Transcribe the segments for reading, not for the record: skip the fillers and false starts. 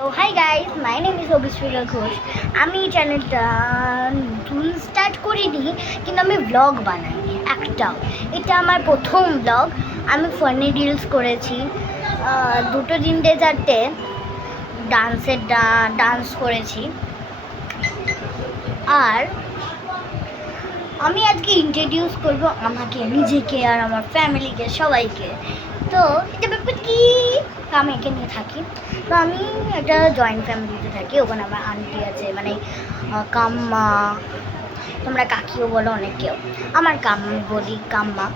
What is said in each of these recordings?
তো hi guys, my name is Abhishrika Ghosh. আমি এই চ্যানেলটা নতুন স্টার্ট করিনি, কিন্তু আমি ব্লগ বানাই একটাও। এটা আমার প্রথম ব্লগ। আমি ফানি রিলস করেছি, দুটো তিনটে চারটে ডান্স করেছি। আর আমি আজকে ইন্ট্রোডিউস করব আমাকে, নিজেকে আর আমার ফ্যামিলিকে, সবাইকে। তো এটা ব্যাপার কি, আমি এখানে থাকি। তো আমি একটা জয়েন্ট ফ্যামিলিতে থাকি। ওখানে আমার আন্টি আছে, মানে কাম্মা, তোমরা কাকিও বলো অনেকেও। আমার বলি কাম্মা।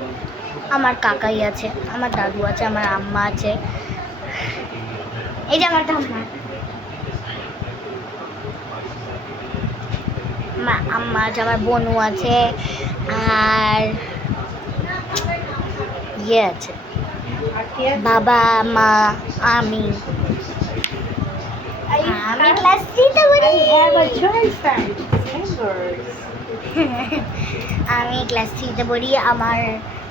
আমার কাকাই আছে, আমার দাদু আছে, আমার আম্মা আছে। এই যে আমার ঠাম্মা, আম্মা আছে, আমার বোনও আছে, আর ইয়ে আছে, বাবা, মা, আমি ক্লাস 3-তে পড়ি। আমি ক্লাস 3-তে পড়ি। আমার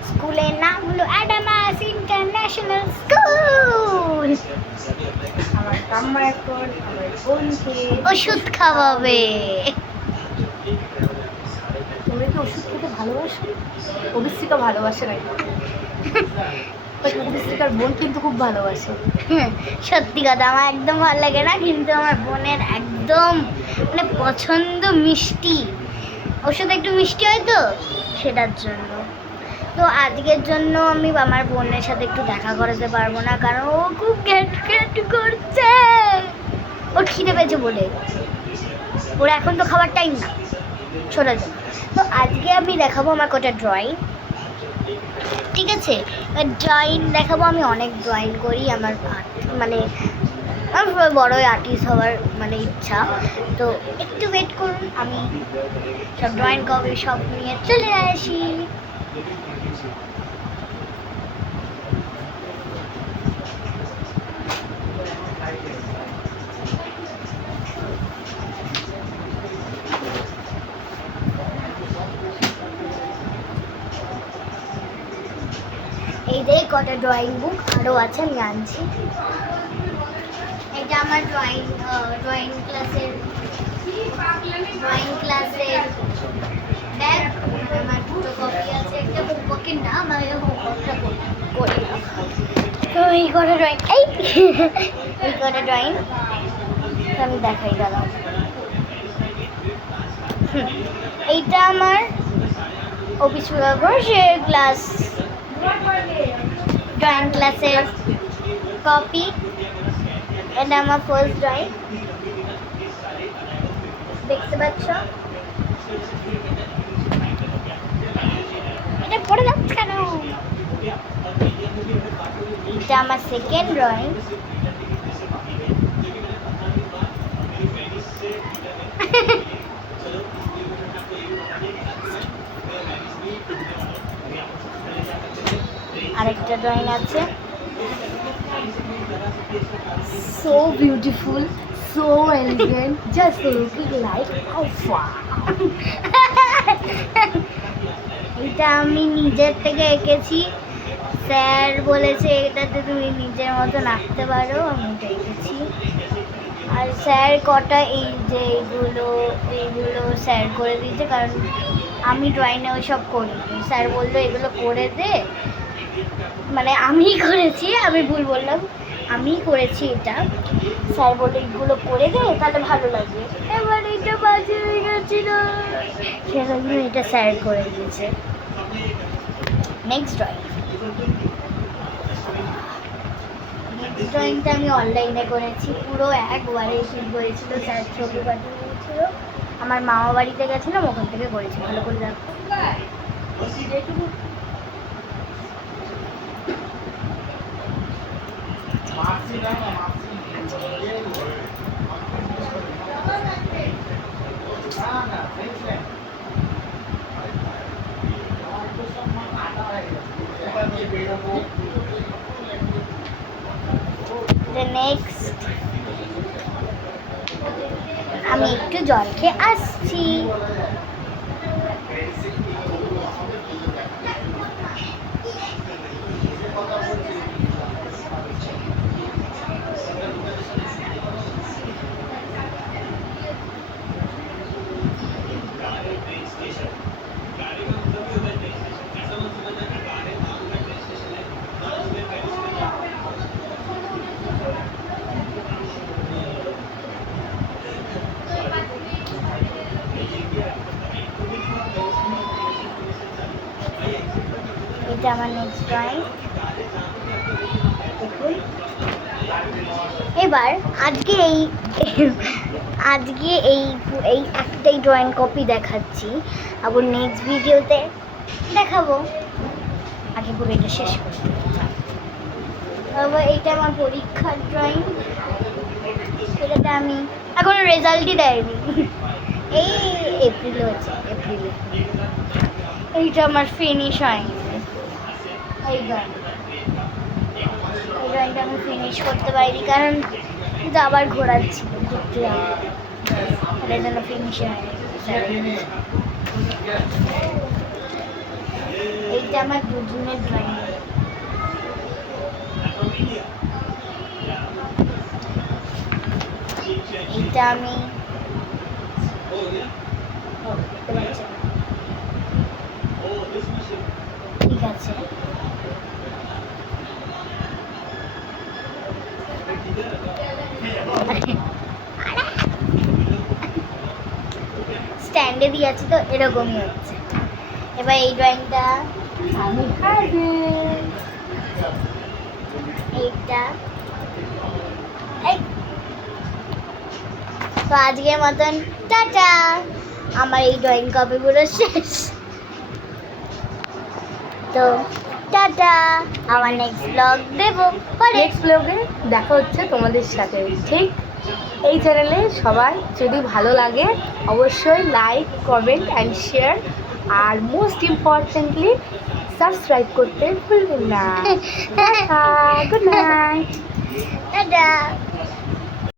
স্কুলের নাম হলো অ্যাডামাস ইন্টারন্যাশনাল স্কুল। আমার কাম্মা এখন আমার বোনকে ওষুধ খাওয়াবে। তুমি কি ওষুধ খেতে ভালোবাসো? অভিশ্রিকা ভালোবাসে নাকি? অভিশ্রিকার বোন কিন্তু খুব ভালোবাসে। সত্যি কথা, আমার একদম ভালো লাগে না, কিন্তু আমার বোনের একদম মানে পছন্দ মিষ্টি। ওষুধ একটু মিষ্টি হয় তো, সেটার জন্য। তো আজকের জন্য আমি আমার বোনের সাথে একটু দেখা করাতে পারবো না, কারণ ও খুব ঘ্যাট করছে। ওর খিদে পেয়েছে বলে। ওরা এখন তো খাবার টাইম না, ছোটার জন্য। তো আজকে আমি দেখাবো আমার কটা ড্রয়িং, ঠিক আছে? ড্রয়িং দেখাবো। আমি অনেক ড্রয়িং করি। আমার মানে আমার বড় আর্টিস্ট হওয়ার মানে ইচ্ছা। তো একটু ওয়েট করুন, আমি সব ড্রয়িং কপি সব নিয়ে চলে আসি। এই যে কটা ড্রয়িং বুক আরও আছে, আমি আনছি। এটা আমার ড্রয়িং ক্লাসের ব্যাগ। আমার দুটো কপি আছে, একটা হোমওয়ার্কের না, আমার হোমওয়ার্কটা করি না। তো এই কটা ড্রয়িং, এই কটা ড্রয়িং আমি দেখাই দাঁড়াও। এইটা আমার অভিশ্রিকা ঘোষের ড্রয়িং ক্লাসের কপি। এটা আমার ফার্স্ট ড্রয়িং, দেখতে পাচ্ছ? এটা পড়ে যাচ্ছে কেন? এটা আমার সেকেন্ড ড্রয়িং। আরেকটা ড্রয়িং আছে। So beautiful, so elegant, just looking like alpha. এটা আমি নিজের থেকে এঁকেছি। স্যার বলেছে এটাতে তুমি নিজের মতন আঁকতে পারো, আমি এটা এঁকেছি। আর স্যার কটা এই যে এইগুলো স্যার করে দিয়েছে, কারণ আমি ড্রয়িংয়ে ওই সব করিনি। স্যার বললো এগুলো করে দে, মানে আমি করেছি, আমি ভুল বললাম, আমি করেছি এটা। স্যার বললো এগুলো করে দে, তাহলে ভালো লাগবে। এবার এটা বাজে হয়ে গেছিল, সেজন্য এটা স্যার করে দিয়েছে। নেক্সট ড্রয়িংটা আমি অনলাইনে করেছি, পুরো একবারে ঠিক করেছিল। স্যার ছবি পাঠিয়ে দিয়েছিল, আমার মামা বাড়িতে গেছিলাম, ওখান থেকে করেছি। ভালো করে দেখো। নেক্সট আমি একটু জল খেয়ে আসছি। এটা আমার নেক্সট ড্রয়িং। দেখুন এবার আজকে এই একটাই ড্রয়িং কপি দেখাচ্ছি, আবার নেক্সট ভিডিওতে দেখাবো। আগে পুরো এটা শেষ করি। আবার এইটা আমার পরীক্ষার ড্রয়িং, এটাতে আমি এখনো রেজাল্টই দেয়নি, এই এপ্রিলে হচ্ছে, এপ্রিলে। এইটা আমার ফিনিশ হয়নি, এই ড্রয়িংটা আমি ফিনিশ করতে পারিনি কারণ কিন্তু আবার ঘোরাচ্ছি, ঘুরতে যাবো, এটার জন্য ফিনিশ হয়নি। এইটা আমার দুজনের ড্রয়িং। এইটা আমি দেখতে পাচ্ছি না। ঠিক আছে, স্ট্যান্ডে দিয়ে আছি তো এরকমই হচ্ছে। এবার এই ড্রয়িংটা আমি খাবো। এইটা তো আজকের মতন টাটা, আমার এই ড্রয়িং কপি পুরো শেষ। তো টাটা, আমার নেক্সট ব্লগ দেবো পরে। নেক্সট ব্লগে দেখা হচ্ছে তোমাদের সাথে, ঠিক? এই চ্যানেলে সবাই যদি ভালো লাগে অবশ্যই লাইক, কমেন্ট অ্যান্ড শেয়ার, আর মোস্ট ইম্পর্টেন্টলি সাবস্ক্রাইব করতে ভুলবেন না। Good night. টাটা।